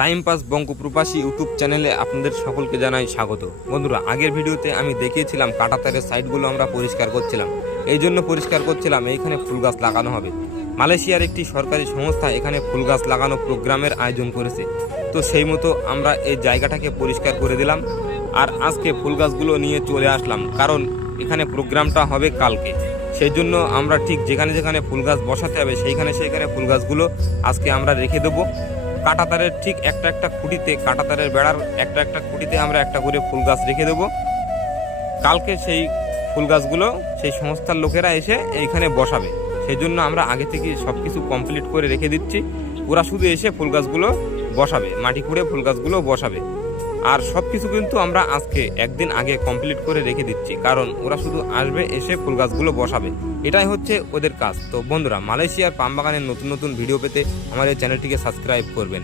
Time pass বঙ্গপ্রবাসী YouTube চ্যানেলে আপনাদের সকলকে জানাই স্বাগত। বন্ধুরা, আগের ভিডিওতে আমি দেখিয়েছিলাম কাঁটাতারের সাইডগুলো আমরা পরিষ্কার করছিলাম। এই জন্য পরিষ্কার করছিলাম, এইখানে ফুল গাছ লাগানো হবে। মালয়েশিয়ার একটি সরকারি সংস্থা এখানে ফুল গাছ লাগানো প্রোগ্রামের আয়োজন করেছে। তো সেই মতো আমরা এই জায়গাটাকে পরিষ্কার করে দিলাম আর আজকে ফুল গাছগুলো নিয়ে চলে আসলাম, কারণ এখানে প্রোগ্রামটা হবে কালকে। সেই জন্য আমরা ঠিক যেখানে যেখানে ফুল গাছ বসাতে হবে সেইখানে ফুল গাছগুলো আজকে আমরা রেখে দেবো। কাঁটাতারের ঠিক একটা খুঁটিতে, কাঁটাতারের বেড়ার একটা খুঁটিতে আমরা একটা করে ফুল গাছ রেখে দেবো। কালকে সেই ফুল গাছগুলো সেই সংস্থার লোকেরা এসে এইখানে বসাবে। সেই জন্য আমরা আগে থেকে সব কিছু কমপ্লিট করে রেখে দিচ্ছি। ওরা শুধু এসে ফুল গাছগুলো বসাবে, মাটি খুঁড়ে ফুল গাছগুলো বসাবে। আর সব কিছু কিন্তু আমরা আজকে একদিন আগে কমপ্লিট করে রেখে দিচ্ছি, কারণ ওরা শুধু আসবে, এসে ফুল গাছগুলো বসাবে। এটাই হচ্ছে ওদের কাজ। তো বন্ধুরা, মালয়েশিয়ার পাম বাগানের নতুন নতুন ভিডিও পেতে আমার এই চ্যানেলটিকে সাবস্ক্রাইব করবেন।